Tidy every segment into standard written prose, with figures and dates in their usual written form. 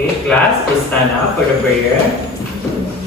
Okay, class, please stand up for the prayer.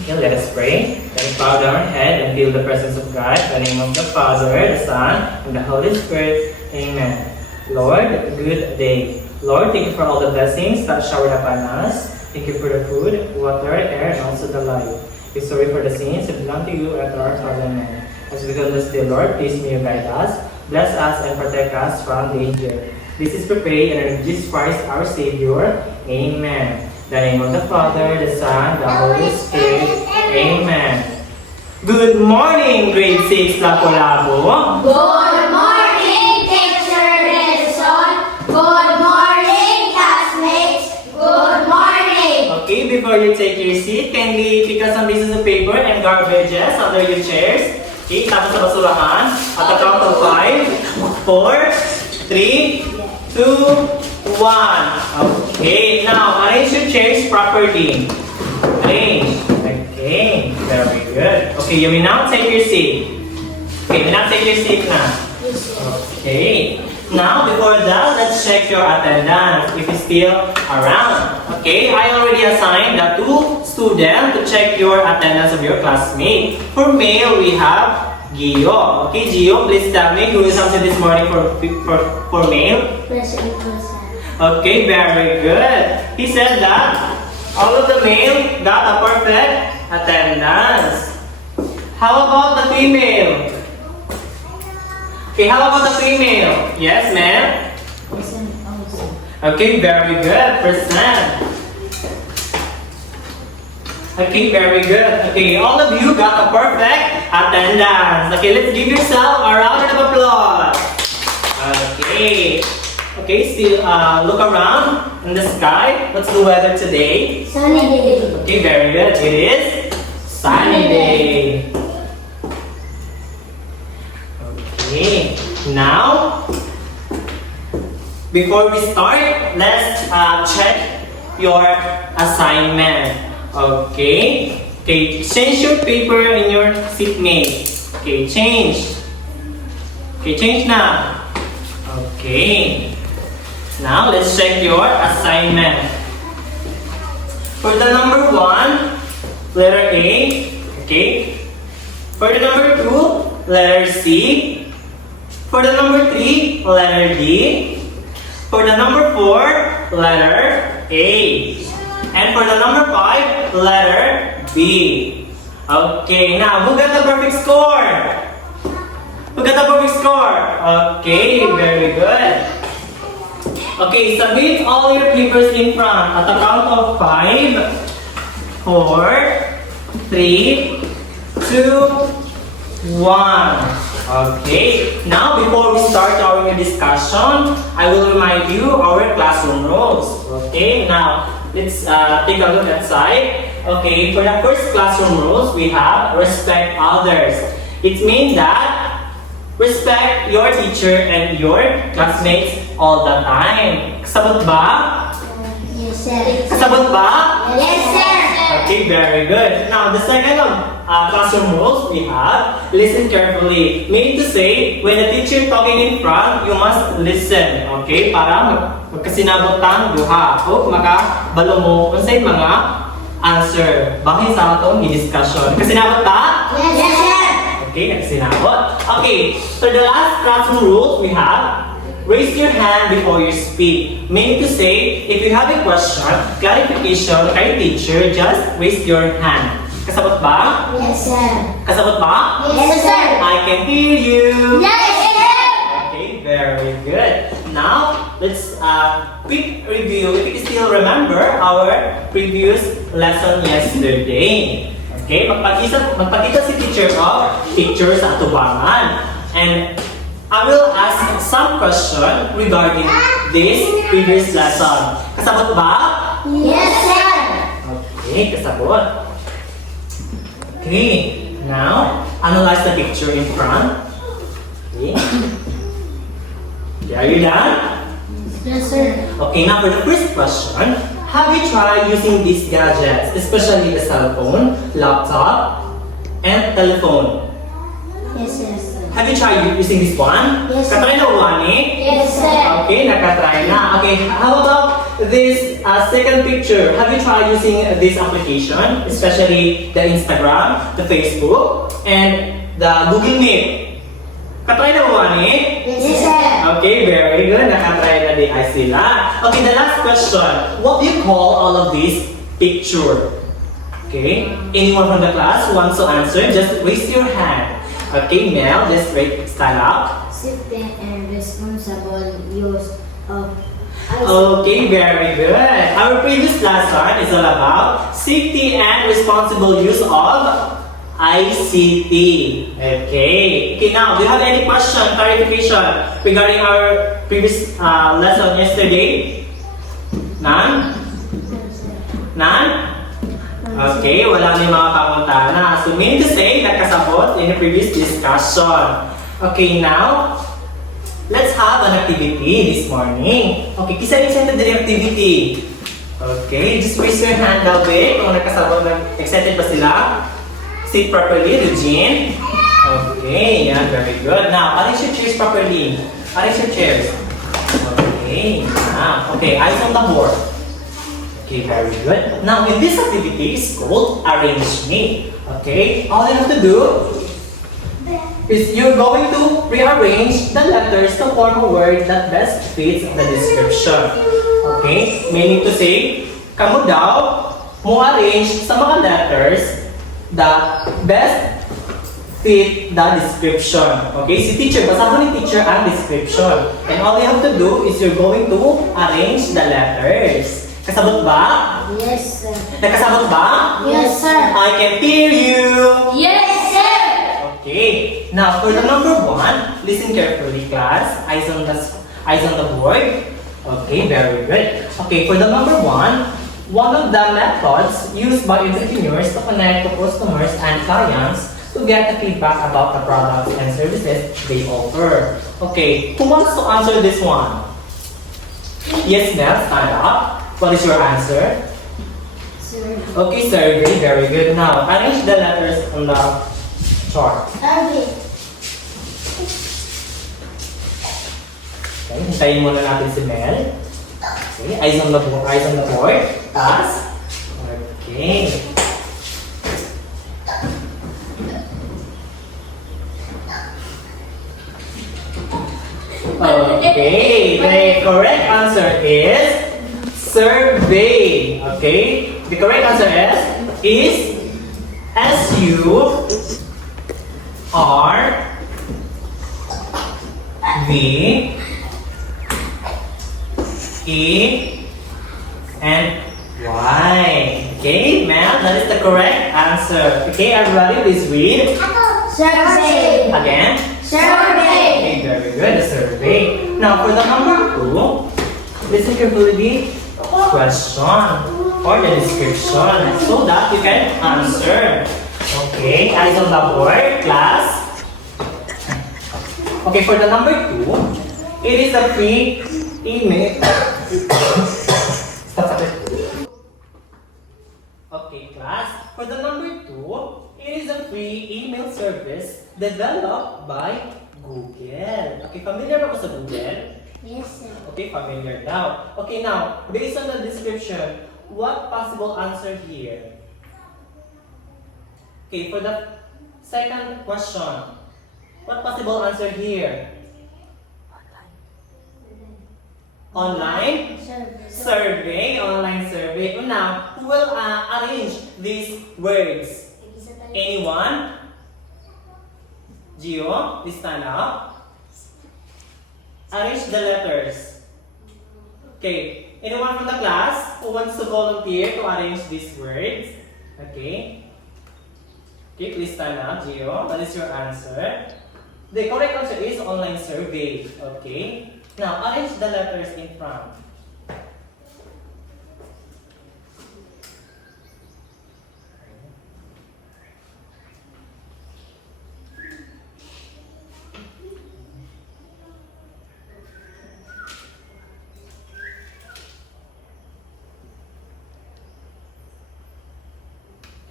Okay, let us pray. Let us bow down our head and feel the presence of God. In the name of the Father, the Son, and the Holy Spirit. Amen. Lord, good day. Lord, thank you for all the blessings that showered upon us. Thank you for the food, water, air, and also the light. We're sorry for the sins that belong to you and to our fallen men. As we go this day, Lord, please may you guide us, bless us, and protect us from danger. This is we pray in the name of Jesus Christ, our Savior. Amen. In the name of the Father, the Son, the Holy Spirit. Amen. Good morning, grade 6 Lapu-Lapu. Good morning, Teacher Nelson. Good morning, classmates. Good morning. Okay, before you take your seat, kindly pick up some pieces of paper and garbages under your chairs. Okay, tapos sa basurahan. At the count of 5, 4, 3, 2, 1. Okay, now arrange your chairs properly. Arrange. Okay, very good. Okay, you may now take your seat. Okay, you may now take your seat now. Okay. Now, before that, let's check your attendance if it's still around. Okay, I already assigned the 2 students to check your attendance of your classmate. For male, we have Gio. Okay, Gio, please tell me who is absent this morning for male. Present. Okay, very good. He said that all of the male got a perfect attendance. How about the female? Okay, how about the female? Yes, ma'am? Present also. Okay, very good. Percent. Okay, very good. Okay, all of you got a perfect attendance. Okay, let's give yourself a round of applause. Okay. Okay, still look around in the sky. What's the weather today? Sunny day. Okay, very good. It is sunny day. Okay, now, before we start, let's check your assignment. Okay, change your paper in your seatmate. Okay, change. Okay, change now. Okay, now let's check your assignment. For the number 1, letter A. Okay, for the number 2, letter C. For the number 3, letter D. For the number 4, letter A. And for the number 5, letter B. Okay, now who got the perfect score? Who got the perfect score? Okay, very good. Okay, submit all your papers in front at the count of 5, 4, 3, 2, 1. Okay, now before we start our discussion, I will remind you our classroom rules. Okay, now let's take a look outside. Okay, for the first classroom rules, we have respect others. It means that respect your teacher and your classmates all the time. Kasabot ba? Yes, sir. Kasabot ba? Yes, sir. Okay, very good. Now, the second classroom rules we have, listen carefully. Meaning to say, when the teacher talking in front, you must listen. Okay? Para magkasinabotang duha. O makabalo mo kung sa'yo mga answer. Bakit sa atong i-discussion? Kasinabot ta? Yes, sir. Okay, nagsinabot. Okay, so the last classroom rules we have, raise your hand before you speak. Meaning to say, if you have a question, clarification, kay teacher, just raise your hand. Kasabot ba? Yes, sir. Kasabot ba? Yes, sir. I can hear you. Yes, sir. Okay, very good. Now, let's quick review. If you still remember our previous lesson yesterday. Okay, magpakita si teacher of pictures sa atubangan. And I will ask some question regarding this previous lesson. Kasabot ba? Yes, sir. Okay, kasabot. Okay, now analyze the picture in front. Okay. Okay, are you done? Yes, sir. Okay, now for the first question, have you tried using these gadgets, especially the cell phone, laptop, and telephone? Yes, sir. Have you tried using this one? Yes, sir. Katry na uwani? Yes, sir. Okay, nakatry na. Okay, how about this second picture, have you tried using this application, especially the Instagram, the Facebook, and the Google Meet? Katry na mo ani? Yes, sir. Okay, very good. Nakatry na di ay sila. Okay, the last question. What do you call all of these picture? Okay, anyone from the class wants to answer? Just raise your hand. Okay, Mel, just stand up. Safety and responsible use of Okay, very good. Our previous lesson is all about safety and responsible use of ICT. Okay. Okay, now, do you have any question, clarification regarding our previous lesson yesterday? None? None? Okay, wala may mga pangutana. So, meaning to say, nakasabot in the previous discussion. Okay, now, let's have an activity this morning. Okay, kisa excited din yung activity. Okay, just raise your hand daw, babe. Kung nakasabot na excited ba sila? Sit properly, Eugene. Okay, yeah, very good. Now, arrange your chairs properly. Arrange your chairs. Okay, now, okay, eyes on the board. Okay, very good. Now, in this activity is called Arrange Me. Okay, all you have to do is you're going to rearrange the letters to form a word that best fits the description. Okay, meaning to say, kamu daw mo arrange sa mga letters that best fit the description. Okay, si teacher, basahan ni teacher ang description. And all you have to do is you're going to arrange the letters. Kasabot ba? Yes, sir. Nakasabot ba? Yes, sir. I can hear you. Yes, sir. Okay. Now for the number 1, listen carefully, class. Eyes on the board. Okay, very good. Okay, for the number 1, one of the methods used by entrepreneurs to connect to customers and clients to get the feedback about the products and services they offer. Okay, who wants to answer this one? Yes, Mel, stand up. What is your answer? Sir. Okay, survey. Very good. Now, arrange the letters on the chart. Survey. Okay, hintayin muna natin si Mel. Okay, eyes on the board. Taas. Okay. Okay, the correct answer is survey. Okay, the correct answer is S-U-R-V-E-N-Y. Okay, Mel, that is the correct answer. Okay, everybody, please read. Survey. Again. Survey. Okay, very good, the survey. Now, for the number 2, listen carefully the question or the description so that you can answer. Okay, eyes on the board, class. Okay, for the number 2, it is a free email. Stop it. Okay, class. For the number 2, it is a free email service developed by Google. Okay, familiar ba ko sa Google? Yes, sir. Okay, familiar now. Okay, now, based on the description, what possible answer here? Okay, for the second question, what possible answer here? Online? Survey, online survey. Now, who will arrange these words? Anyone? Gio, please stand up. Arrange the letters. Okay, anyone from the class who wants to volunteer to arrange these words? Okay. Okay, please stand up, Gio. What is your answer? The correct answer is online survey. Okay. Now, arrange the letters in front.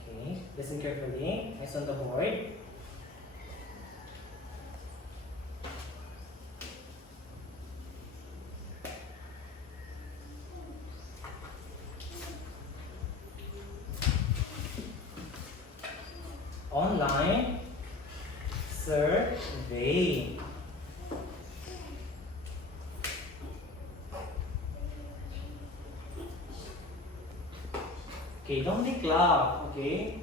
Okay, listen carefully. Eyes on the board. Online survey. Okay, don't make laugh, okay?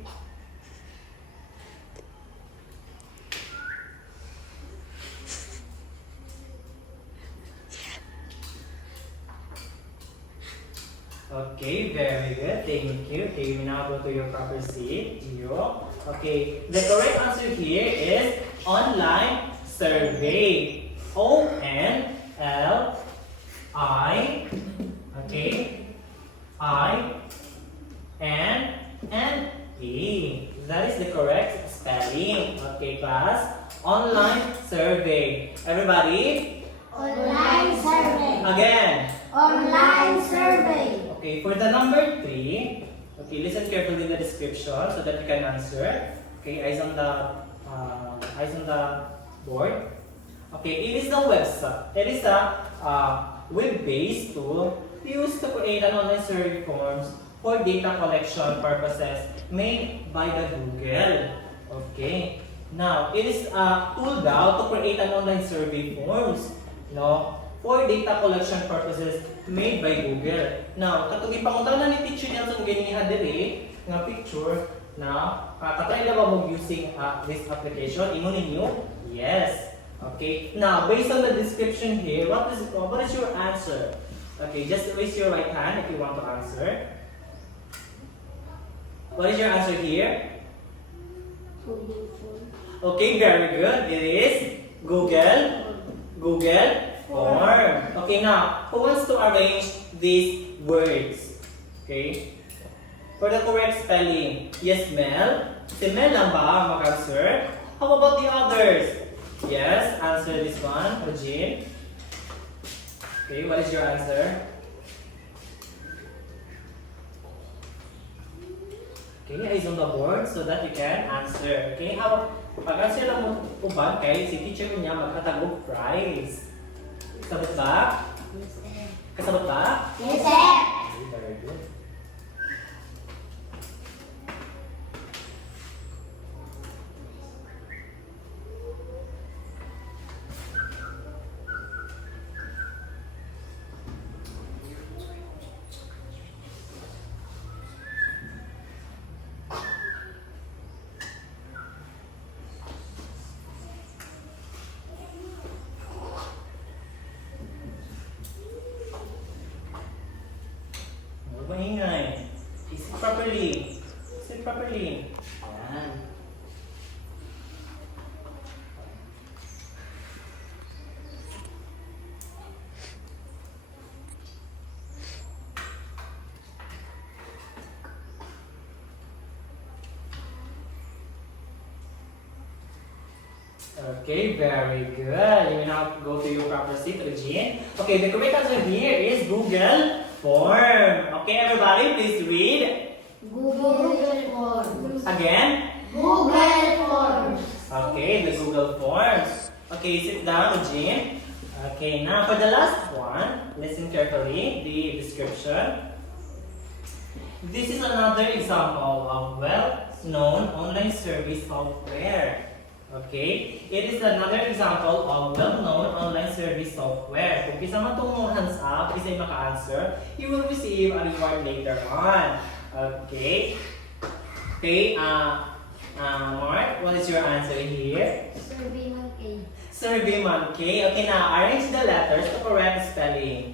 Okay, very good. Thank you. Okay, we now go to your proper seat. Zero. Okay, the correct answer here is online survey. O-N-L-I. Okay. I-N-N-E. That is the correct spelling. Okay, class. Online survey. Everybody? Online survey. Again. Online survey. Okay, for the number 3, okay, listen carefully to the description so that you can answer. Okay, eyes on the board. Okay, it is the website. It is a web-based tool used to create an online survey forms for data collection purposes made by the Google. Okay. Now, it is a tool daw to create an online survey forms, no, for data collection purposes made by Google. Now, katong ipangutana ni Teacher Nelson ganiha diri nga picture na katry na ba mo using this application? Imo ninyo? Yes. Okay. Now, based on the description here, what is your answer? Okay, just raise your right hand if you want to answer. What is your answer here? Okay, very good. It is Google Form. Okay, now, who wants to arrange these words? Okay. For the correct spelling, yes, Mel. Si Mel lang ba mag-answer? How about the others? Yes, answer this one, Regine. Okay, what is your answer? Okay, eyes on the board so that you can answer. Okay, how pag-answer lang mo uban kay si teacher niya magkatagog prize. Kasabot ba? Yes, sir. Kasabot ba? Yes, sir. Okay, very good. Maingay. Sit properly. Sit properly. Ayan. Okay, very good. You will now go to your proper seat, Regine. Okay, the correct answer here is Google Form. Okay, everybody, please read. Google Forms. Again. Google Forms. Okay, the Google Forms. Okay, sit down, Regine. Okay, now for the last one, listen carefully, the description. This is another example of well-known online service software. Okay, it is another example of well-known online service software. Kung kisa man itong hands up, kisa yung maka-answer, you will receive a reward later on. Okay. Okay, Mark, what is your answer here? Survey Monkey. Survey Monkey. Okay, now arrange the letters to correct spelling.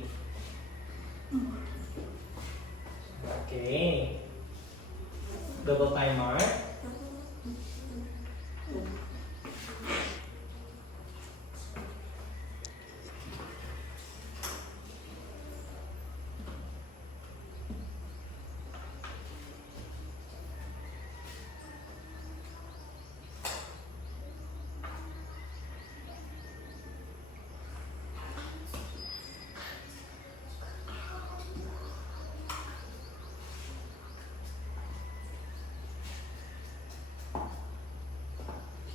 Okay. Double time, Mark.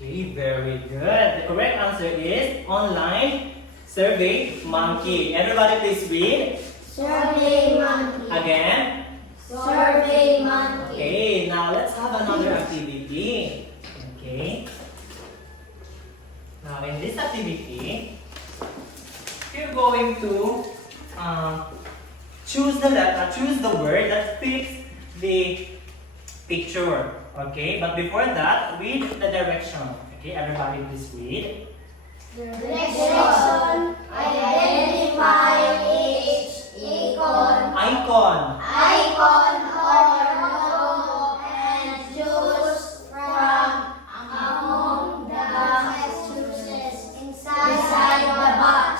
Okay, very good. The correct answer is online survey monkey. Everybody please read. Survey Monkey. Again. Survey Monkey. Okay, now let's have another activity. choose the word that fits the picture. Okay, but before that, read the direction. Okay, everybody please read. Direction. Identify each icon. Icon. Icon or logo and choose from among the choices inside the box.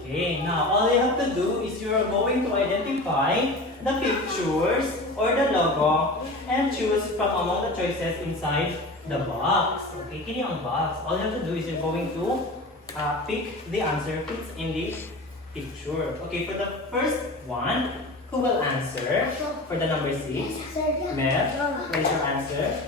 Okay, now all you have to do is you are going to identify the pictures or the logo and choose from among the choices inside the box. Okay, kini ang box. All you have to do is you're going to pick the answer fits in the picture. Okay, for the first one, who will answer? For the number 6, Mel, what is your answer?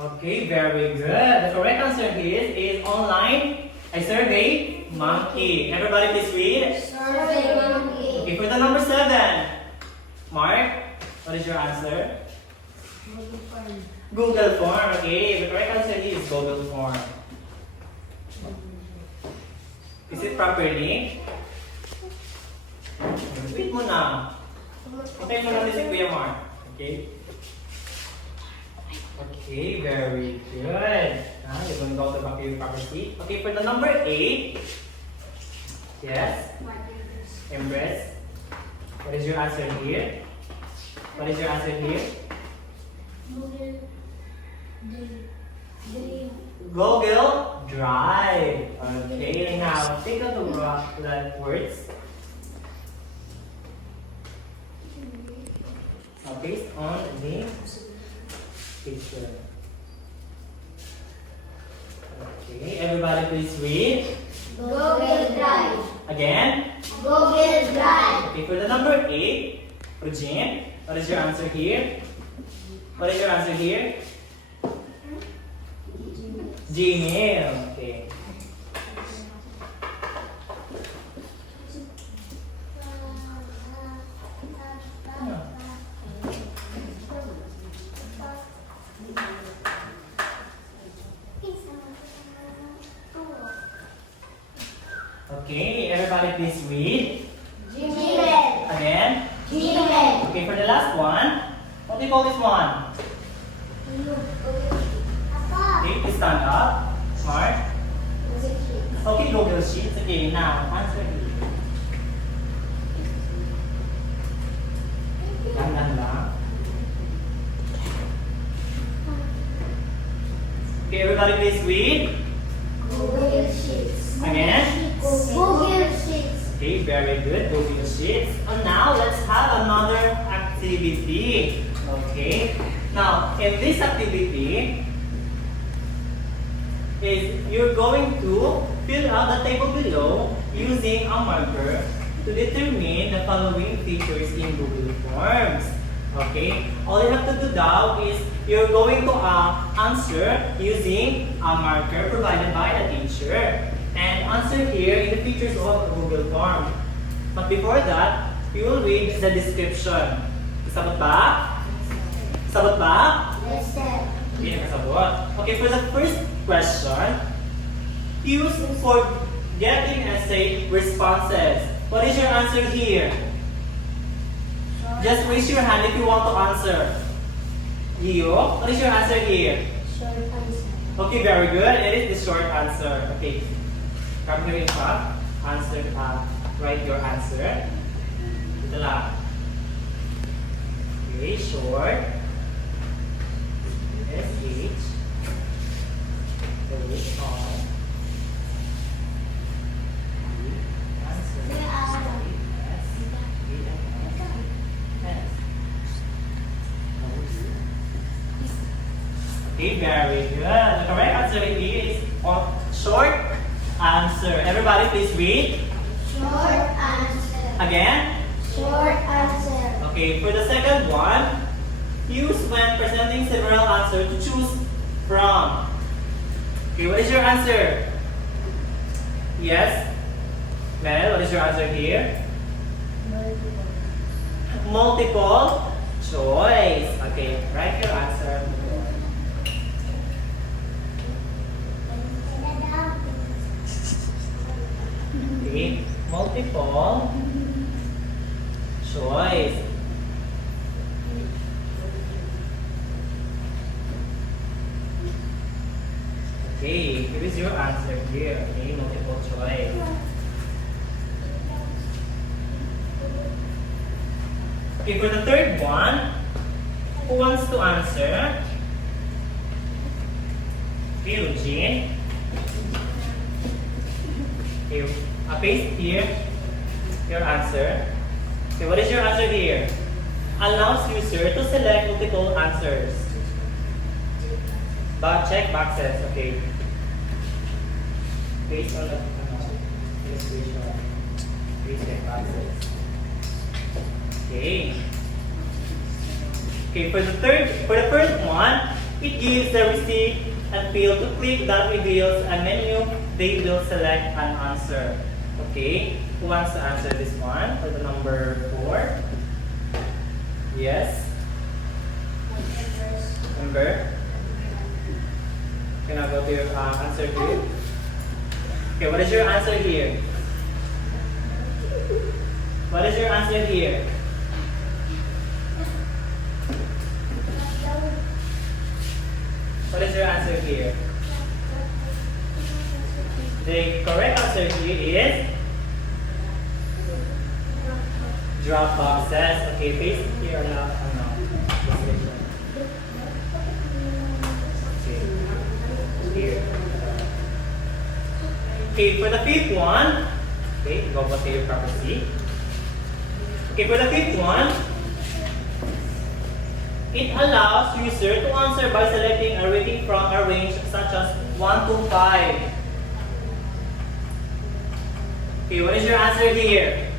Okay, very good. The correct answer here is online. A survey monkey. Everybody please read. Survey monkey. Okay, for the number 7, Mark, what is your answer? Google Form. Okay, the correct answer here is Google Form. Is it properly? Repeat mo na. Okay mo natin si Kuya Mark. Okay? Okay, very good. Now you're going to go to back to your proper seat. Okay, for the number 8. Yes? Embrace. What is your answer here? What is your answer here? Google Drive. Okay, now take a look at the words. Now based on the picture. Okay, everybody please read. Google Drive. Again. Google Drive. Okay, for the number 8, Regine, what is your answer here? What is your answer here? Gmail. Okay. Okay, everybody please read. Gmail. Again. Gmail. Okay, for the last one, what do you call this one? Okay, please stand up. Smart. Okay, Google Sheets. Okay, now answer here. Dahan-dahan lang. Okay, everybody please read. Google Sheets. Again. Google Sheets. Okay, very good. Google Sheets. And now let's have another activity. Okay. Now, in this activity, is you're going to fill out the table below using a marker to determine the following features in Google Forms. Okay. All you have to do now is you're going to answer using a marker provided by the teacher. And answer here in the features of Google Form. But before that, you will read the description. Sabot ba? Sabot ba? Yes, sir. Hindi nakasabot. Okay, for the first question, use for getting essay responses. What is your answer here? Just raise your hand if you want to answer. Gio, what is your answer here? Short answer. Okay, very good. It is the short answer. Okay. Come here in front. Answer, write your answer. Ito lang. Okay, short. S-H. O-R. Answer. S. Okay, very good. The correct answer here is short answer. Everybody please read. Short answer. Again. Short answer. Okay, for the second one, use when presenting several answers to choose from. Okay, what is your answer? Yes? Mel, what is your answer here? Multiple choice. Okay, write your answer. Okay, multiple choice. Okay, here is your answer here. Okay, multiple choice. Okay, for the third one, who wants to answer? Okay, Eugene. Okay, paste here your answer. Okay, what is your answer here? Allows user to select multiple answers. But check boxes. Okay. Based on the illustration. Please check boxes. Okay. Okay, for the first one, it gives the receipt and field to click that reveals a menu. They will select an answer. Okay, who wants to answer this one for the number 4? Yes. Number? Can I go to your answer here? Okay, what is your answer here? What is your answer here? What is your answer here? The correct answer here is drop boxes. Okay, paste here now. Here. Okay, for the fifth one, okay, go back to your proper seat. Okay, for the fifth one, it allows user to answer by selecting a rating from a range such as 1 to 5. Okay, what is your answer here?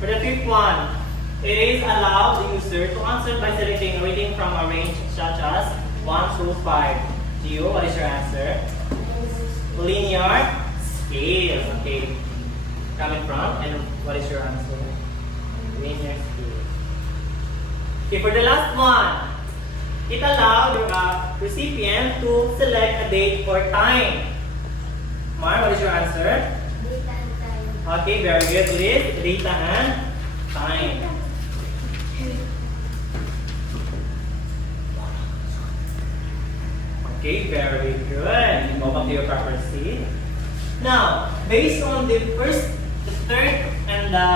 For the fifth one, it is allowed the user to answer by selecting a rating from a range such as 1 to 5. Gio, what is your answer? Linear scale. Okay. Coming from, and what is your answer? Linear scale. Okay, for the last one, it allowed the recipient to select a date or time. Mar, what is your answer? Data and time. Okay, very good. List data and time. Okay, very good. Go back to your proper seat. Now, based on the first, the third, and the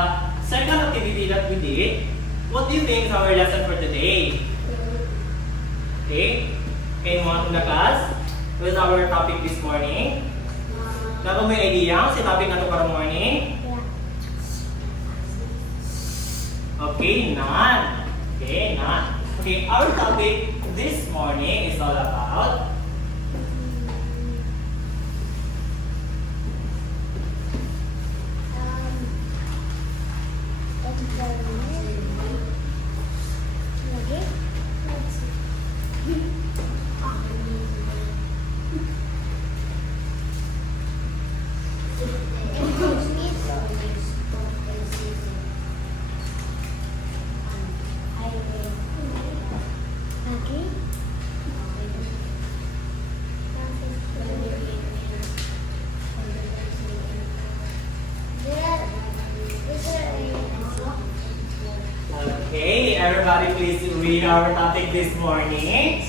second activity that we did, what do you think is our lesson for today? Okay? Anyone in the class? What is our topic this morning? Dapat may idea sa topic na ito karong morning? Okay, none. Okay, none. Okay, our topic this morning is all about Okay, everybody please read our topic this morning.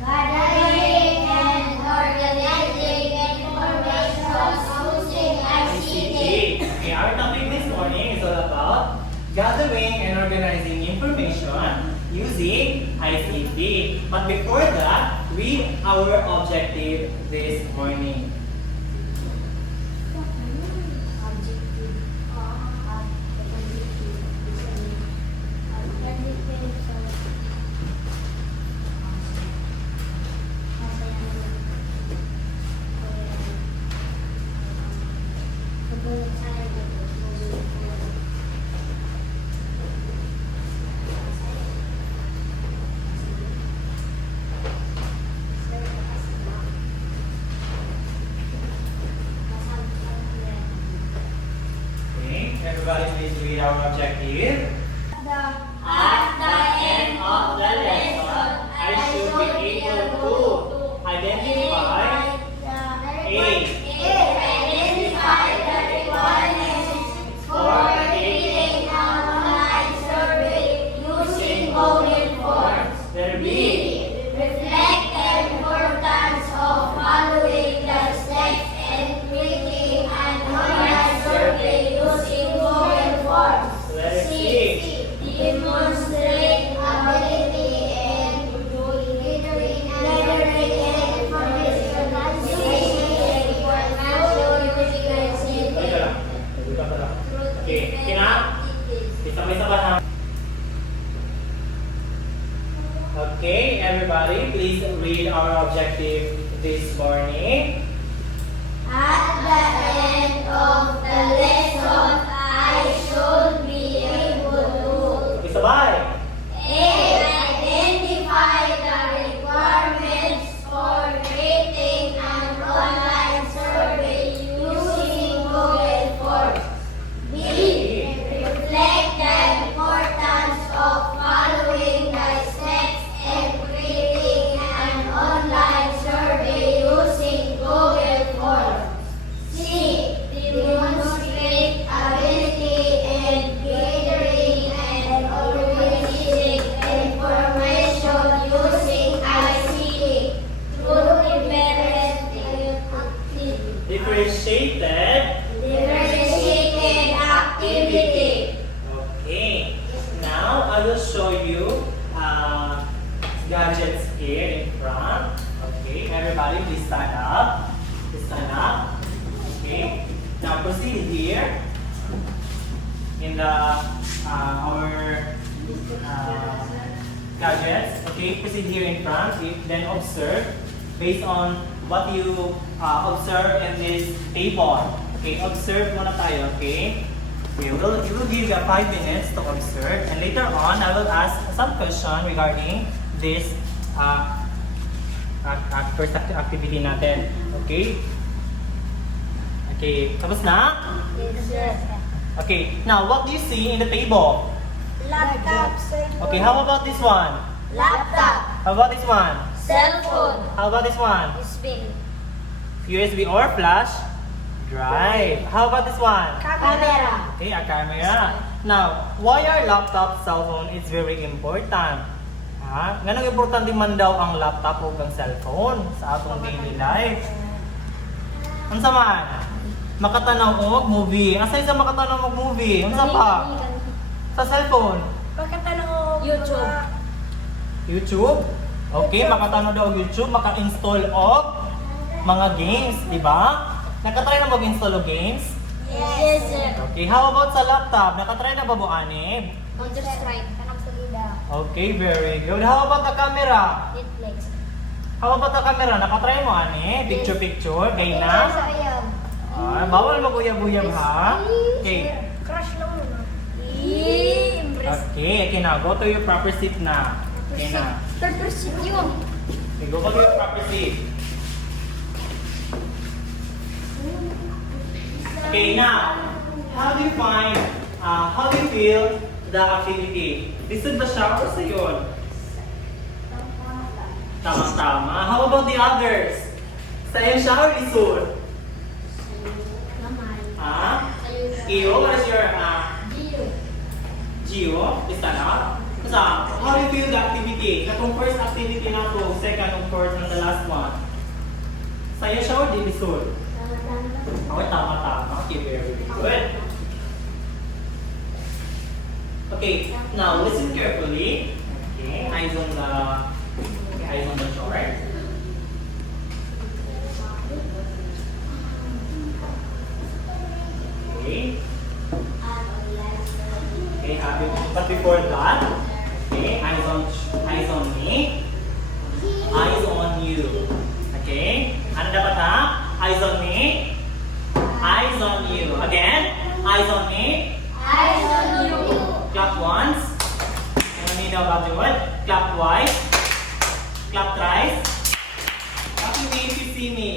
Gathering and organizing information using ICT. Okay, our topic this morning is all about gathering and organizing information using ICT. But before that, read our objective this morning. objective. At the end of the lesson, I should be able to identify the requirements for creating an online survey using Google Forms. Then B. Reflect the importance of following the steps and creating an online survey using Google Forms. C. Demonstrate ability in gathering information Okay, kina? Isa pa na. Okay, everybody, please read our objective this morning. At the end of the lesson, I should be able to Isabay. identify the requirements for creating an online survey using Google Forms. B. Reflect the importance of following the steps and creating an online survey using Google Forms. C. Demonstrate ability in gathering and organizing information using ICT through Differentiated. differentiated activity. Okay. Now I will show you gadgets here in front. Okay. Everybody, please stand up. Please stand up. Okay. Now proceed here in the our gadgets. Okay. Proceed here in front. Then observe based on what you observe in this table. Okay. Observe muna tayo. Okay. We will give you 5 minutes to observe, and later on I will ask some question regarding this first activity natin. Okay? Okay, tapos na? Okay, now what do you see in the table? Laptop. Okay, how about this one? Laptop. How about this one? Cell phone. How about this one? Spin. USB or flash drive. How about this one? Camera. Okay, a camera. Now, why are laptop, cell phone is very important? Ha? Ganang importante man daw ang laptop o ang cellphone sa atong daily life. Unsa man? Makatanaw og movie. Asa sa makatanaw og movie? Unsa pa? Sa cellphone? YouTube. YouTube? Okay, makatanaw daw og YouTube, maka-install og mga games, di ba? Nakatry na mag-install og games? Yes, sir. Okay, how about sa laptop? Nakatry na ba mo ani? Counter Strike. Kanang salida. Okay, very good. How about the camera? Netflix. How about the camera? Nakatry mo ani? Picture, gay na? Bawal mag-uyab-uyab ha? Okay. Crush lang muna. Okay na. Go to your proper seat na. Okay na. Third person yun. Okay, go to your proper seat. Okay, now, how do you feel the activity? Lisod ba siya o sayon? Tama-tama. How about the others? Sayon siya o lisod? Ha? Iyo, what is your Gio? Is that not? How do you feel the activity? Katong first activity na to, second, of course, and the last one. Sayon siya o di lisod? Okay, tama-tama. Okay, very good. Okay, now listen carefully. Okay, eyes on the chart. Okay. Okay, happy. But before that, okay, eyes on me. Eyes on you. Okay? Ano dapat ha? Eyes on me. Eyes on you. Again. Eyes on me. Eyes on you. Clap once. Ano nila about the word? Clap twice. Clap thrice. Clap me if you see me.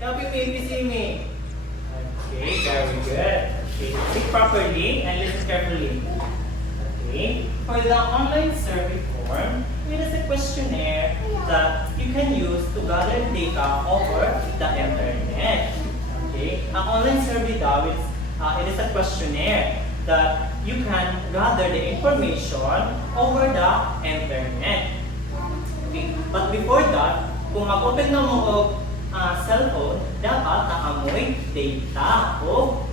Clap me if you see me. Okay, very good. Okay, speak properly and listen carefully. Okay, for the online survey form, it is a questionnaire that you can use to gather data over the internet. Okay, ang online survey daw is it is a questionnaire that you can gather the information over the internet. Okay, but before that, kung mag-open na mo og cellphone, dapat nakamoy data o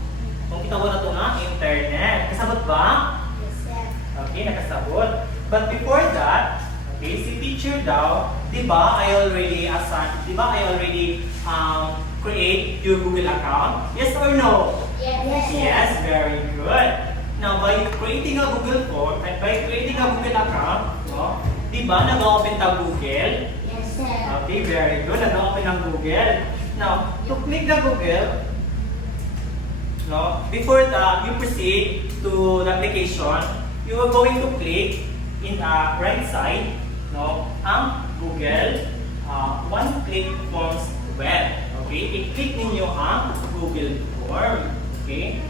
kung kita mo na ito nga, internet. Kasabot ba? Yes, sir. Okay, nakasabot. But before that, okay, si teacher daw, di ba I already create your Google account? Yes or no? Yes, sir. Yes, very good. Now, by creating a Google form, and by creating a Google account, no, di ba nag-open ta Google? Yes, sir. Okay, very good. Nag-open ang Google. Now, to click the Google, no, before you proceed to the application, you are going to click in the right side, no, ang Google one-click forms web. Okay, i-click ninyo ang Google form. Okay.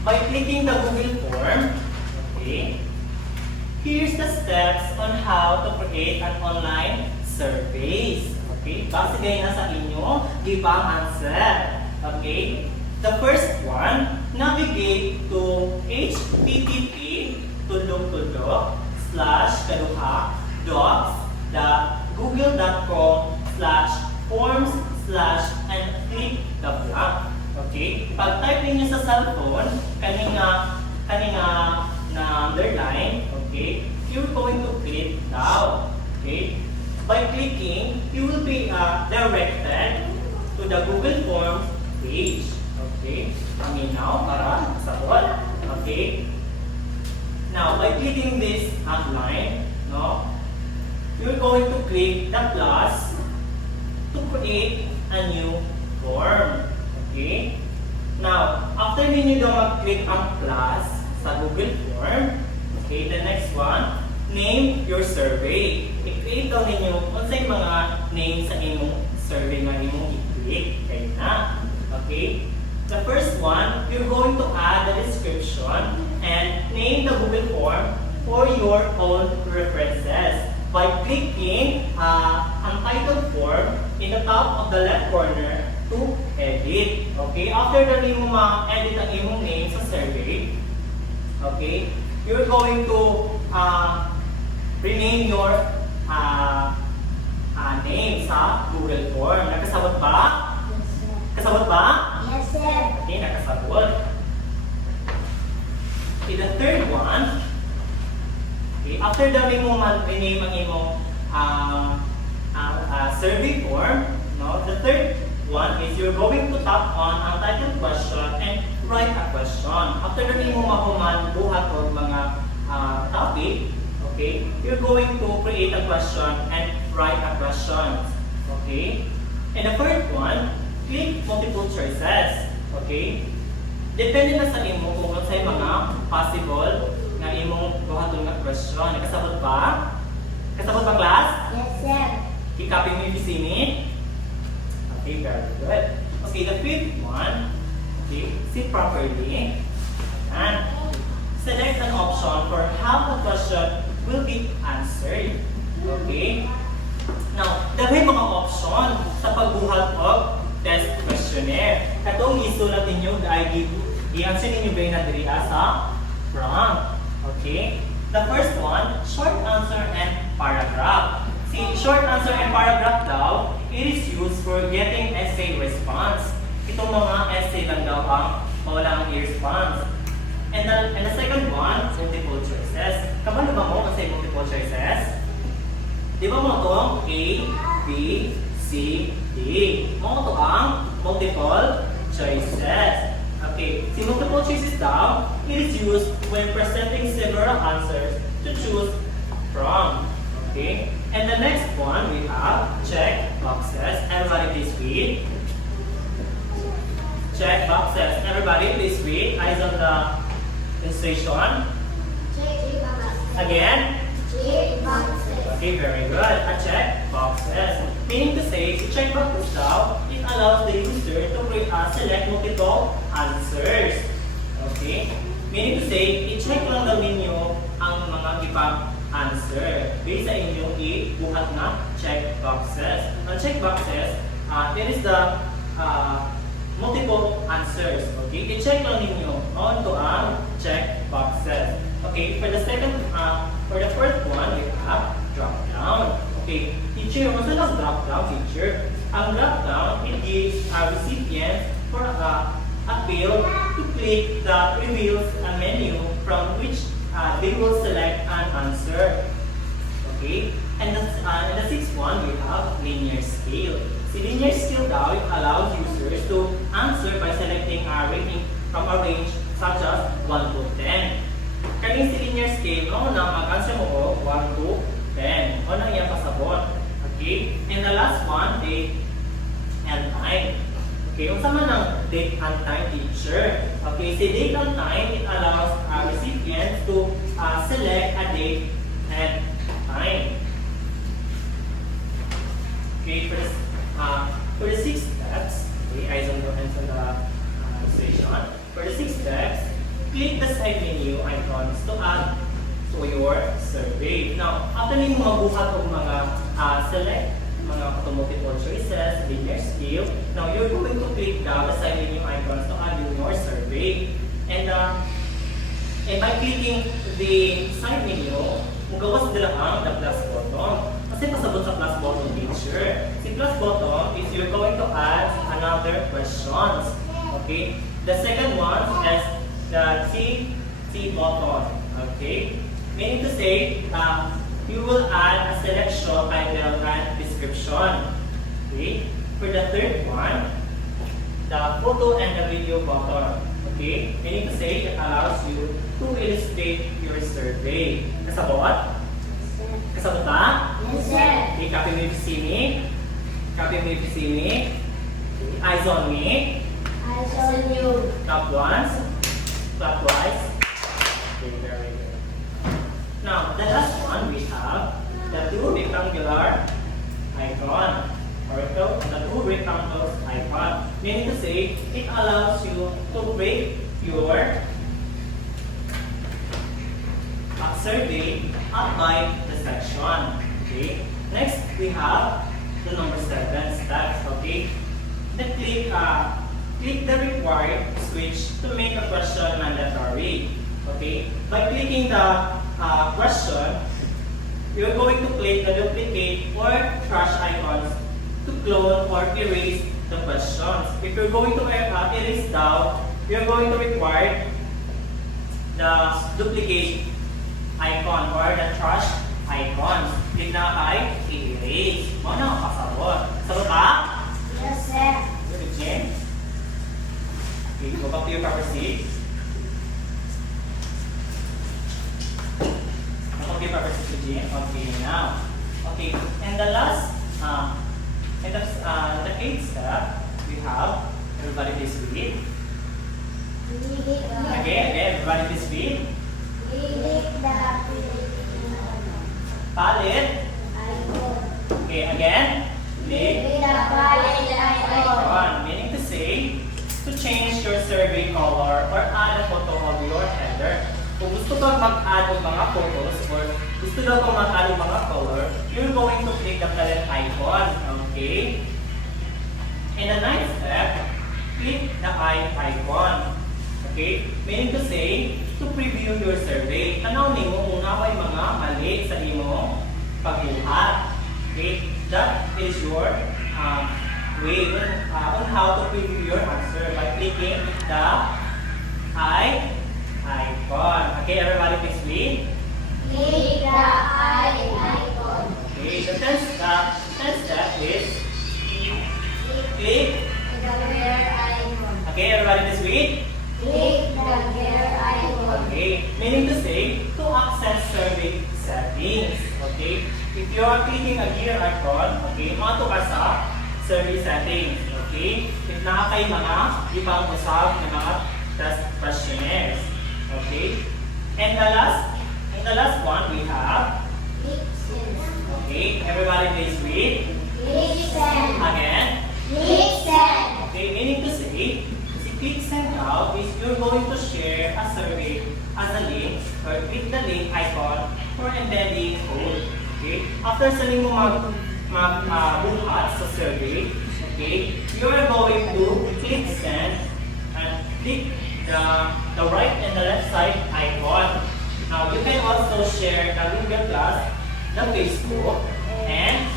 By clicking the Google form, okay, here's the steps on how to create an online surveys. Okay, base ganyan na sa inyo, give ang answer. Okay, the first one, navigate to http://docs.google.com/forms/ and click the blank. Okay, pag type ninyo sa cellphone, kanina na underline, okay, you're going to click now. Okay, by clicking, you will be directed to the Google Forms page. Okay, paminaw para sabot. Okay, now by clicking this line, no, you're going to click the plus to create a new form. Okay, now after ninyo daw mag-click ang plus sa Google Form, okay, the next one, name your survey. I-create daw ninyo kung sa mga name sa imong survey nga imong i-click. Kaya na. Okay? The first one, you're going to add the description and name the Google form for your own references by clicking untitled form in the top of the left corner to edit. Okay? After na nimo ma-edit ang imong name sa survey, okay, you're going to rename your name sa Google form. Nakasabot ba? Yes, sir. Kasabot ba? Yes, sir. Okay, nakasabot. Okay, the third one, okay, after dami mo rename ang imong survey form, no, the third one is you're going to tap on ang title question and write a question. After dami mo mahuman buhat o mga topic, okay, you're going to create a question and write a question. Okay? And the third one, click multiple choices. Okay? Depende na sa imo kung ano sa mga possible na imong buhaton nga question. Nakasabot ba? Kasabot ba, class? Yes, sir. I-copy mo yung pisimit. Okay, very good. Okay, the fifth one, okay, sit properly and select an option for how the question will be answered. Okay? Now, dahil mga option sa pagbuhat og test questionnaire. Katong isulat ninyo dahil i-answer ninyo ba na diri sa prompt. Okay? The first one, short answer and paragraph. See, short answer and paragraph daw, it is used for getting essay response. Itong mga essay lang daw ang mawala ang response. And the second one, multiple choices. Kabalo ba mo kasi multiple choices? Di ba mo itong A, B, C, D? Mo ito ang multiple choices. Okay, si multiple choices daw, it is used when presenting several answers to choose from. Okay, and the next one we have check boxes. Everybody please read. Check boxes. Everybody please read. Eyes on the illustration. Check boxes. Again. Check boxes. Okay, very good. A check boxes. Meaning to say, si check boxes daw, it allows the user to select multiple answers. Okay? Meaning to say, i-check lang daw ninyo ang mga ibang answer based sa inyong ibuhat na check boxes. Ang check boxes, it is the multiple answers. Okay? I-check lang ninyo onto ang check boxes. Okay? For the first one, we have drop down. Okay? Teacher, what's the drop down, teacher? Ang drop down, it gives a recipient for a field to click that reveals a menu from which they will select an answer. Okay? And the sixth one, we have linear scale. Si linear scale daw, it allows users to answer by selecting a rating from a range such as 1 to 10. Kaling si linear scale, no, na mag-answer mo 1 to 10. O nang iyang pasabot. Okay? And the last one, date and time. Okay, yung sama ng date and time, teacher. Okay, si date and time, it allows recipients to select a date and time. Okay, for the 6 steps, okay, eyes on the illustration. For the 6 steps, click the side menu icons to add to your survey. Now, after ninyo mabuhat o mga select, mga multiple choices, linear scale, now you're going to click the side menu icons to add in your survey. And by clicking the side menu, magawas nila ang the plus button. Kasi pasabot sa plus button, teacher. Si plus button is you're going to add another questions. Okay? The second one is the C button. Okay? Meaning to say, you will add a selection, title, and description. Okay? For the third one, the photo and the video button. Okay? Meaning to say, it allows you to illustrate your survey. Kasabot? Kasabot ba? Yes, sir. Okay, copy mo yung sini. Copy mo yung sini. Eyes on me. Eyes on you. Top once. Clockwise. Okay, very good. Now, the last one, we have the two rectangular icon. Or the two rectangles icon. Meaning to say, it allows you to break your survey up by the section. Okay. Next, we have the number 7 steps. Okay. Click the required switch to make a question mandatory. Okay. By clicking the question, you're going to click the duplicate or trash icons to clone or erase the questions. If you're going to erase down, you're going to require the duplicate icon or the trash icons. Click na kay erase. Mo na kasabot. Sabot ba? Yes, sir. Good, James. Okay, go back to your paper 6. Okay, paper 6, James. Okay, now. Okay, and the last, and the 8th step, we have, everybody please read. Okay, everybody please read. Click the Palit. icon. Okay, again. Click Click the valid icon. icon. Meaning to say, to change your survey color or add a photo of your header. Kung gusto ka mag-add ng mga photos or gusto daw kong mag-add ng mga color, you're going to click the palit icon. Okay? And the 9th step, click the eye icon. Okay? Meaning to say, to preview your survey. Tanawin mo kung naway mga mali sa imo pagbuhat. Okay? That is your way on how to preview your answer by clicking the eye icon. Okay, everybody please read. Click the eye icon. Okay, the 10th step is click. The gear icon. Okay, everybody please read. Click the gear icon. Okay, meaning to say, to access survey settings. Okay, if you are clicking a gear icon, okay, mato ka sa survey settings. Okay, if nakakay mga ibang usap ng mga test questionnaires. Okay, and the last one we have. Click send. Okay, everybody please read. Click send. Again. Click send. Okay, meaning to say, si click send out is you're going to share a survey as a link or click the link icon for embedding code. Okay? After sending mo buhat sa survey, okay, you're going to click send and click the right and the left side icon. Now, you can also share the Google Plus, the Facebook, and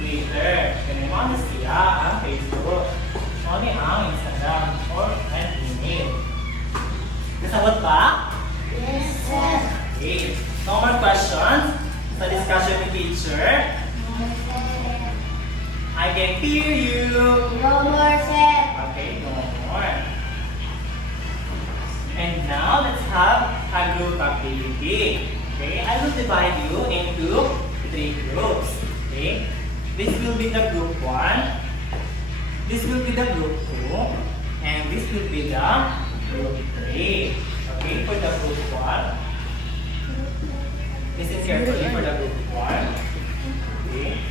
Twitter. Kung mo siya ang Facebook, o ni ang Instagram, or an email. Nasabot ba? Yes, sir. Okay. No more questions sa discussion with teacher? I can hear you. No more, sir. Okay, no more. And now, let's have a group activity. Okay, I will divide you into 3 groups. Okay, this will be the group 1, this will be the group 2, and this will be the group 3. Okay, for the group 1, listen carefully for the group 1. Okay.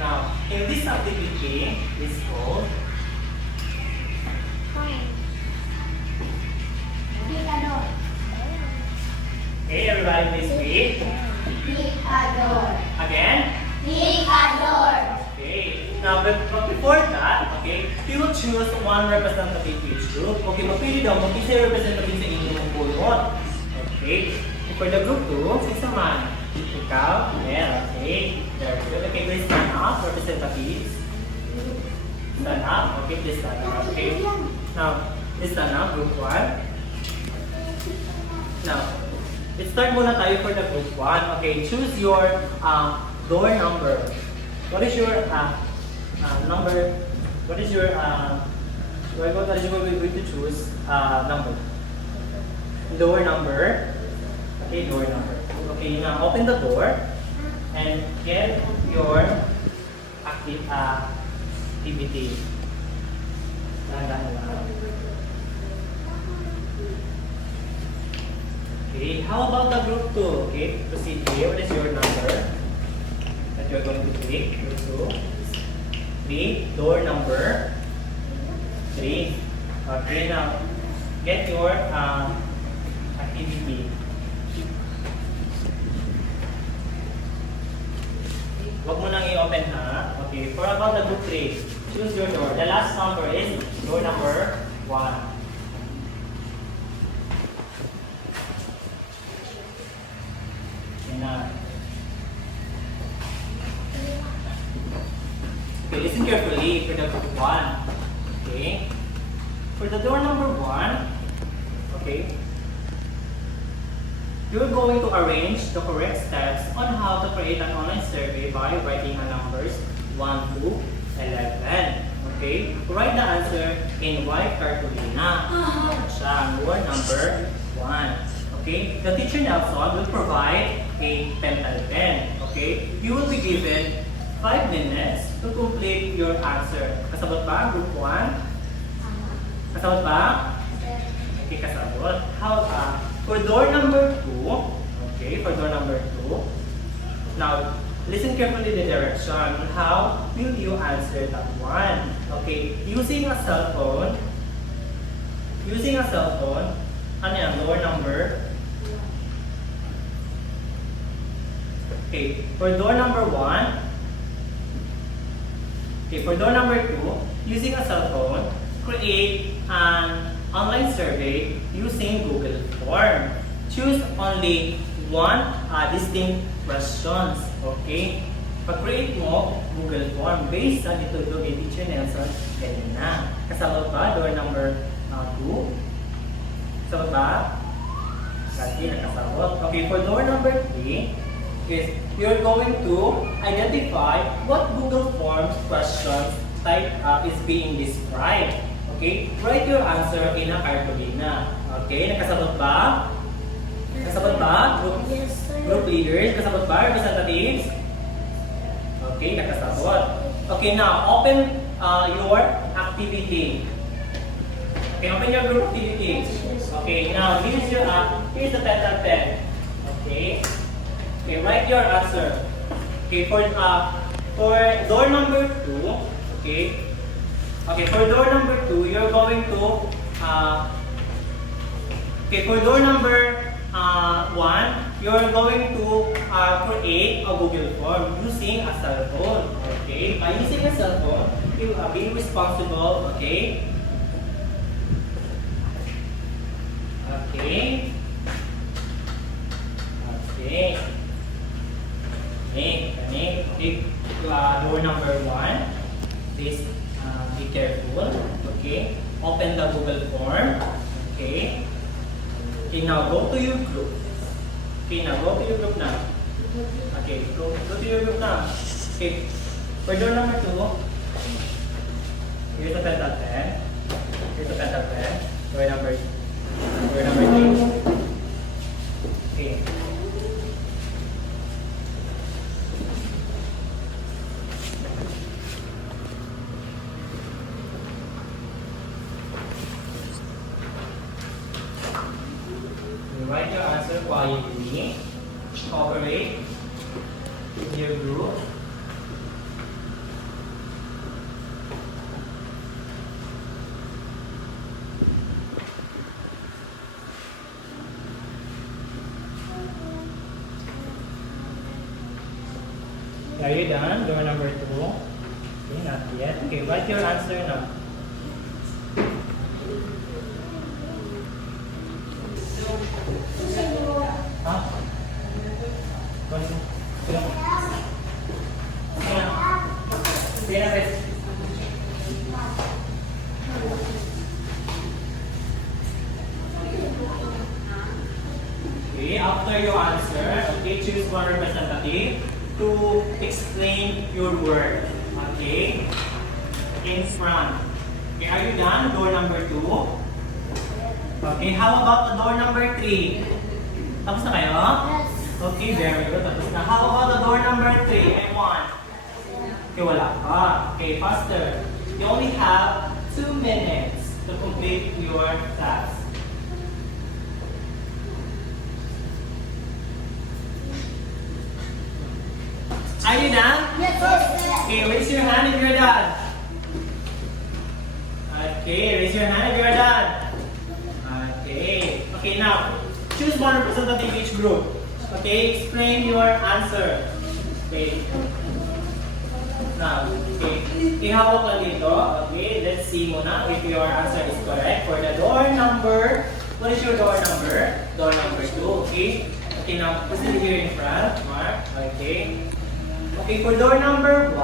Now, in this activity, is called Picador. okay, everybody please read. Picador. Again. Picador. Okay. Now, but before that, okay, you will choose one representative each group. Okay, mapili daw mo isa representative sa inyong bulot. Okay. For the group 2, since naman, ikaw, yeah, okay. Very good. Okay, please stand up, representatives. Stand up. Okay, please stand up. Okay. Now, please stand up, group 1. Now, let's start muna tayo for the group 1. Okay, choose your door number. What is your number? What is your what are you going to choose number? Door number. Okay, door number. Okay, now open the door and get your activity. Okay, how about the group 2? Okay, proceed here. What is your number that you're going to click? Group 2. 3. Door number 3. Okay, now get your activity. Huwag mo nang i-open ha. Okay, for about the group 3, choose your door. The last number is door number 1. Okay, listen carefully for the group 1. Okay. For the door number 1, okay, you're going to arrange the correct steps on how to create an online survey by writing the numbers 1 to 11. Okay? Write the answer in white cartolina. Siya, door number 1. Okay? The teacher Nelson will provide a pentel pen. Okay? You will be given 5 minutes to complete your answer. Kasabot ba? Group 1? Kasabot ba? Okay, kasabot. How, for door number 2, okay, for door number 2, now, listen carefully the direction. How will you answer that one? Okay, using a cell phone, ano yan, door number? Okay, for door number 1, okay, for door number 2, using a cell phone, create an online survey using Google Form. Choose only one distinct questions. Okay? Pag-create mo, Google Form based sa dito ni Teacher Nelson kanina. Kasabot ba? Door number 2? Kasabot ba? Kasi nakasabot. Okay, for door number 3, is you're going to identify what Google Forms questions type is being described. Okay? Write your answer in a cartolina. Okay? Nakasabot ba? Nakasabot ba? Group leaders? Nakasabot ba? Representatives? Okay, nakasabot. Okay, now, open your activity. Okay, open your group activity. Okay, now, here's the pencil pen. Okay? Okay, write your answer. Okay, for door number 2, okay, Okay, for door number 2, you're going to okay, for door number 1, you're going to create a Google form using a cell phone. Okay, by using a cell phone, you are being responsible. Okay. Okay. Okay. Okay. Door number 1. Please be careful. Okay. Open the Google form. Okay. Okay, now go to your group. Okay, now go to your group now. Okay, go to your group now. Okay. For door number 2, here's the pencil pen. Here's the pencil pen. Door number 3. Okay. Write your answer quietly. Cooperate with your group. Are you done? Door number 2. Okay, not yet. Okay, write your answer now. Huh? Okay, after your answer, okay, choose one representative to explain your work. Okay? In front. Okay, are you done? Door number 2. Okay, how about the door number 3? Tapos na kayo? Yes. Okay, very good. Tapos na. How about the door number 3 and 1? Okay, wala pa. Okay, faster. You only have 2 minutes to complete your task. Are you done? Yes. Okay, raise your hand if you're done. Okay, raise your hand if you're done. Okay. Okay, now, choose one representative each group. Okay, explain your answer. Okay. Now, okay. Ihawak lang dito. Okay, let's see muna if your answer is correct. For the door number, what is your door number? Door number 2, okay? Okay, now, proceed here in front, Mark. Okay. Okay, for door number 1,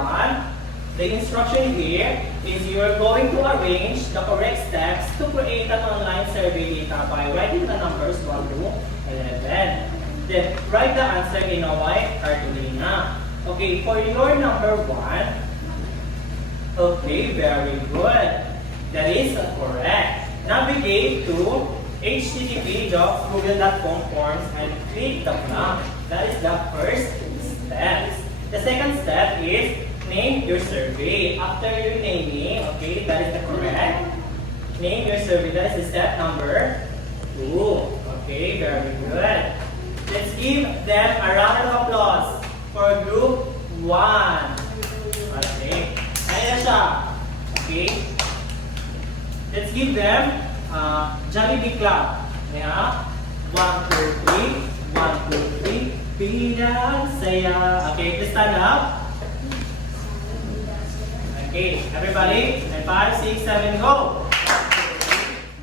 the instruction here is you're going to arrange the correct steps to create an online survey data by writing the numbers 1 to 11. Then, write the answer in a white cartolina. Okay, for your number 1, okay, very good. That is correct. Navigate to http://google.com forms and click the blank. That is the first step. The second step is name your survey. After your naming, okay, that is the correct. Name your survey. That is the step number 2. Okay, very good. Let's give them a round of applause for group 1. Okay. Ayan siya. Okay. Let's give them Jollibee Club. Yeah. 1, 2, 3. 1, 2, 3. Pinasaya. Okay, please stand up. Okay, everybody. And 5, 6, 7, go.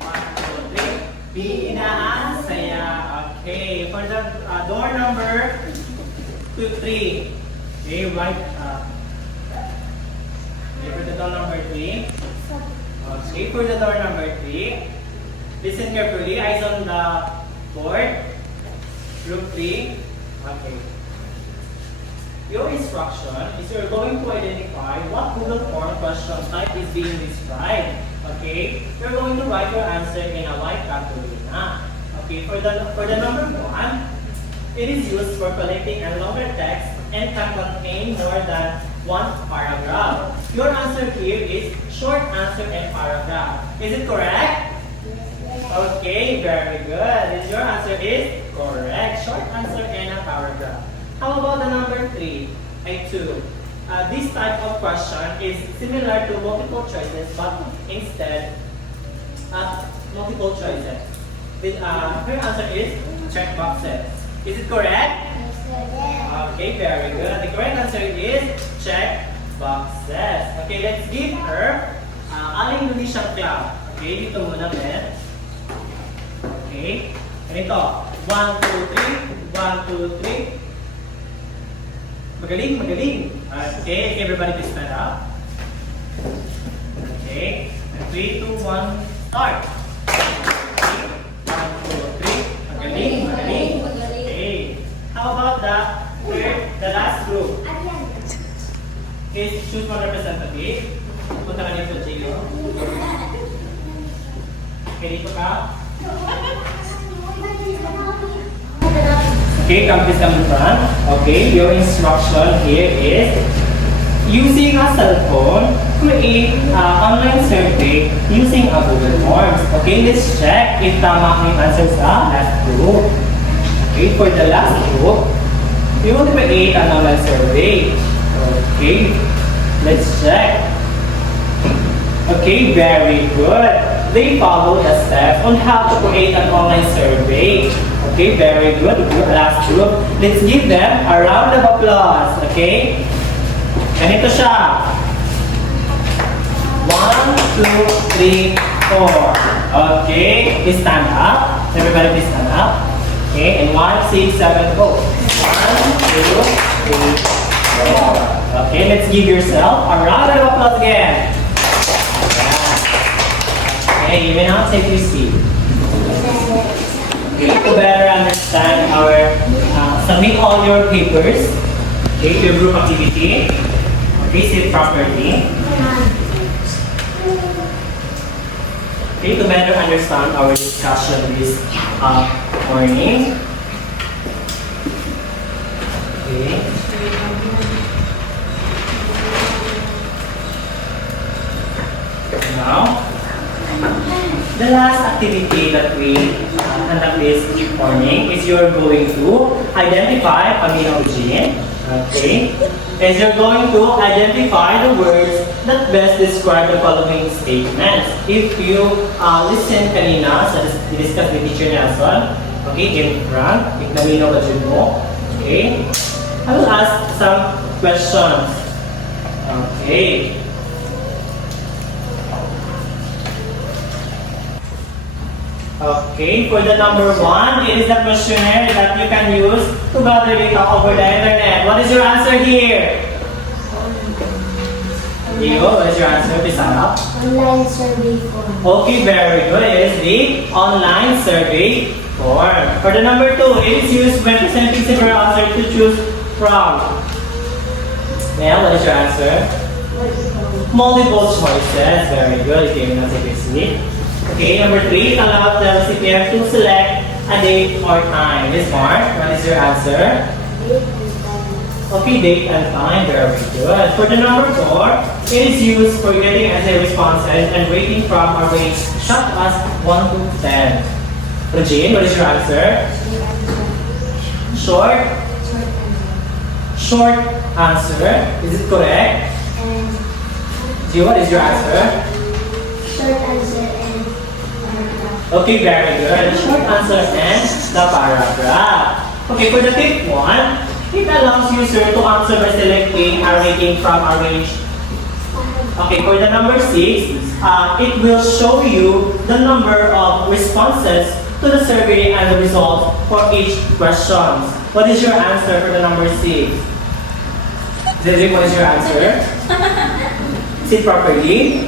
1, 2, 3. Pinasaya. Okay, for the door number 2, 3. Okay, right. Okay, for the door number 3. Okay, for the door number 3. Listen carefully. Eyes on the board. Group 3. Okay. Your instruction is you're going to identify what Google form question type is being described. Okay? You're going to write your answer in a white cartolina. Okay, for the number 1, it is used for collecting a longer text and can contain more than 1 paragraph. Your answer here is short answer and paragraph. Is it correct? Okay, very good. Your answer is correct. Short answer and a paragraph. How about the number 3? I 2. this type of question is similar to multiple choices, but instead multiple choices. Her answer is check boxes. Is it correct? Okay, very good. The correct answer is check boxes. Okay, let's give her aling Indonesian club. Okay, dito muna, Ben. Okay, ganito. 1, 2, 3. 1, 2, 3. Magaling, magaling. Okay, everybody please stand up. Okay, 3, 2, 1, start. 1, 2, 3. Magaling, magaling. Okay. How about the last group? Okay, choose one representative. Punta ka dito, Gio. Okay, dito ka. Okay, come please come in front. Okay, your instruction here is using a cell phone, create online survey using a Google Forms. Okay, let's check if tama ang answer sa last group. Okay, for the last group, we will create an online survey. Okay, let's check. Okay, very good. They follow the steps on how to create an online survey. Okay, very good. Last group. Let's give them a round of applause. Okay? Ganito siya. 1, 2, 3, 4. Okay, please stand up. Everybody please stand up. Okay, and 1, 6, 7, go. 1, 2, 3, 4. Okay, let's give yourself a round of applause again. Okay, you may now take your seat. Okay, to better understand our, submit all your papers, okay, your group activity, okay, sit properly. Okay, to better understand our discussion this morning. Okay. Now, the last activity that we conduct this morning is you're going to identify amino gene. Okay? As you're going to identify the words that best describe the following statements. If you listen kanina sa discuss with Teacher Nelson, okay, in front, ignamino ka dyan mo. Okay? I will ask some questions. Okay. Okay, for the number 1, it is the questionnaire that you can use to gather data over the internet. What is your answer here? Diego, what is your answer? Please stand up. Online survey form. Okay, very good. It is the online survey form. For the number 2, it is used when presenting several answers to choose from. Mel, what is your answer? Multiple choices. Very good. Okay, now take your seat. Okay, number 3, it allows the recipient to select a date or time. Miss Mark, what is your answer? Okay, date and time. Very good. For the number 4, it is used for getting essay responses and rating from a range short as 1 to 10. Regine, what is your answer? Short? Short answer. Is it correct? Gio, what is your answer? Short answer and Okay, very good. Short answer and the paragraph. Okay, for the 5th one, it allows user to answer by selecting a rating from a range. Okay, for the number 6, it will show you the number of responses to the survey and the results for each question. What is your answer for the number 6? Zizek, what is your answer? Sit properly.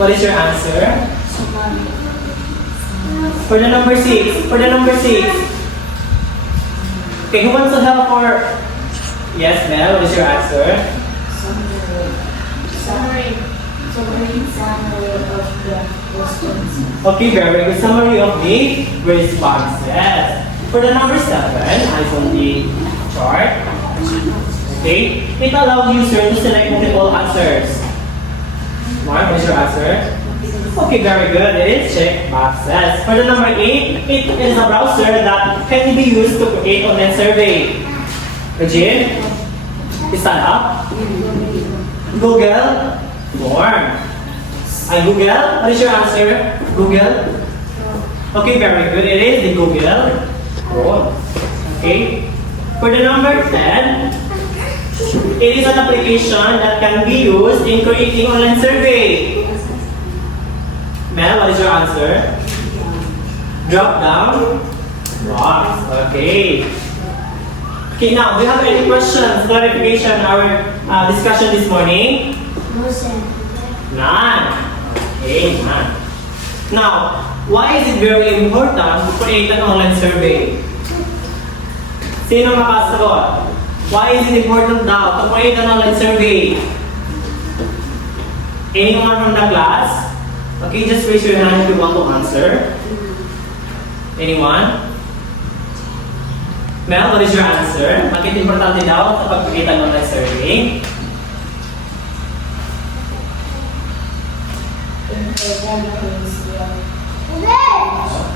What is your answer? For the number 6. For the number 6. Okay, who wants to help for? Yes, Mel, what is your answer? summary of the response. Okay, very good. Summary of the responses. For the number 7, eyes on the chart. Okay, it allows user to select multiple answers. Mark, what is your answer? Okay, very good. It is check boxes. For the number 8, it is a browser that can be used to create online survey. Regine? Stand up. Google form. I Google. What is your answer? Google. Okay, very good. It is the Google form. Okay. For the number 10, it is an application that can be used in creating online survey. Mel, what is your answer? Drop down box. Okay. Okay, now, do you have any questions, clarification, our discussion this morning? No, sir. None. Okay, none. Now, why is it very important to create an online survey? Sino makasagot? Why is it important daw to create an online survey? Anyone from the class? Okay, just raise your hand if you want to answer. Anyone? Mel, what is your answer? Bakit importante daw sa pag-create ng online survey?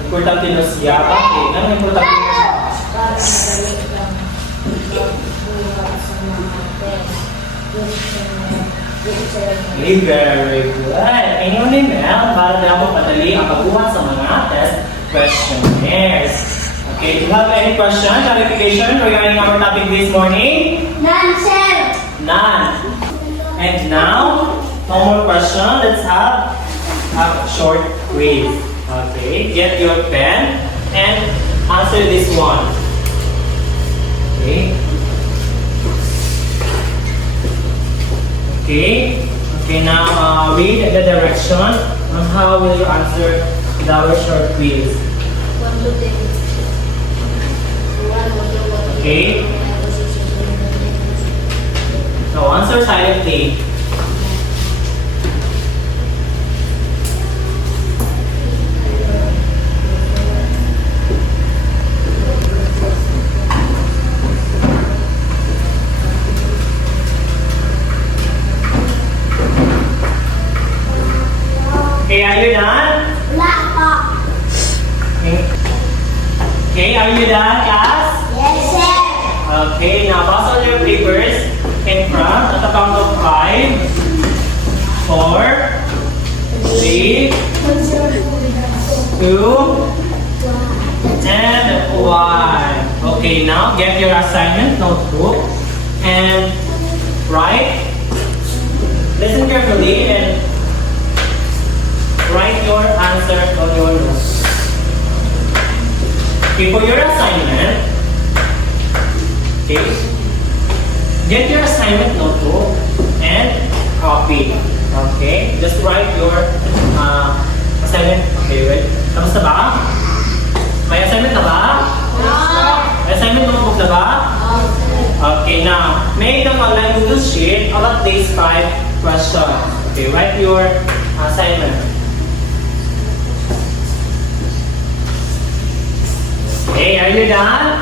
Importante na siya. Bakit? Ano importante na siya? Okay, very good. Ayun ni Mel, para na ako padali ang pagkuha sa mga test questionnaires. Okay, do you have any question, clarification regarding our topic this morning? None, sir. None. And now, no more question. Let's have a short quiz. Okay, get your pen and answer this one. Okay. Okay. Okay, now read the direction on how will you answer with our short quiz. Okay. So answer silently. Okay, are you done? Wala po. Okay, are you done, class? Yes, sir. Okay, now pass all your papers in front at the count of 5, 4, 3, 2, and 1. Okay, now get your assignment notebook and write. Listen carefully and write your answer on your notes. Okay, for your assignment, okay, get your assignment notebook and copy. Okay, just write your assignment. Okay, wait. Tapos na ba? May assignment na ba? May assignment notebook na ba? Okay, now, make an online Google Sheet about these 5 questions. Okay, write your assignment. Okay, are you done?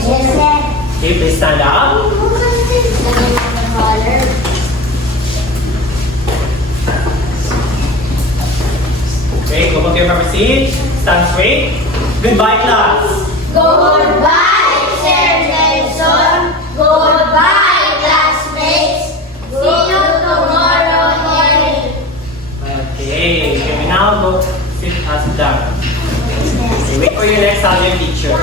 Yes, sir. Okay, please stand up. Okay, go back to your proper seat. Stand straight. Goodbye, class. Goodbye, Sir Nelson. Goodbye, classmates. See you tomorrow morning. Okay, can we now go sit us down? Okay, wait for your next subject teacher.